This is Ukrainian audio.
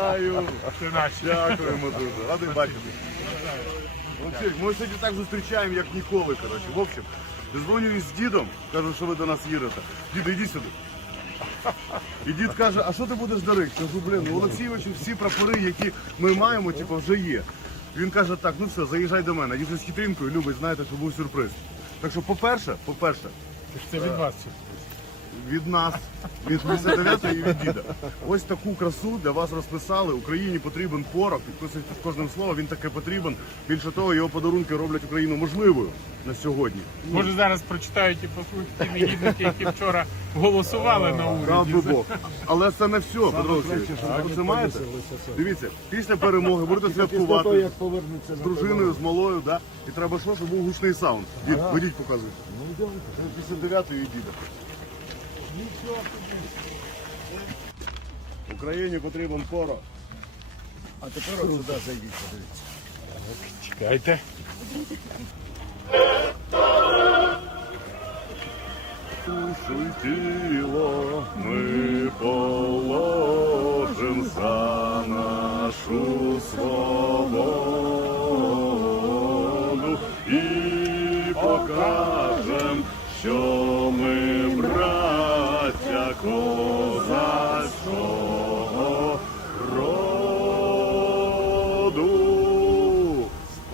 Це. Дякуємо дуже. Радий бачити. Олексій, ми сьогодні так зустрічаємо, як ніколи. Коротше. В общем, дозвонююсь з дідом, кажу, що ви до нас їдете. Дід, іди сюди. І дід каже, а що ти будеш дарити? Кажу, блін, у Олексійовичу всі прапори, які ми маємо, типу, вже є. Він каже, так, ну все, заїжджай до мене. Дід з хитринкою любить, знаєте, щоб був сюрприз. Так що, по-перше, по-перше, Це від вас. Від нас, від 59 і від діда. Ось таку красу для вас розписали. Україні потрібен порох. Підписуйтесь з кожним словом, він таки потрібен. Більше того, його подарунки роблять Україну можливою на сьогодні. Може зараз прочитають і послухають ті негідники, які вчора голосували на Рад уряді. би Бог. Але це не все, Петро Олексійович. Ви це маєте? Дивіться, після перемоги будете святкувати як повернеться з дружиною, з малою, да? і треба що, щоб був гучний саунд. Дід, ведіть, показуйте. Ну, 59 і діда. Україні потрібен порох. А тепер от сюди зайдіть, подивіться. Чекайте. Тіло ми положим за нашу свободу і покажем, що ми браття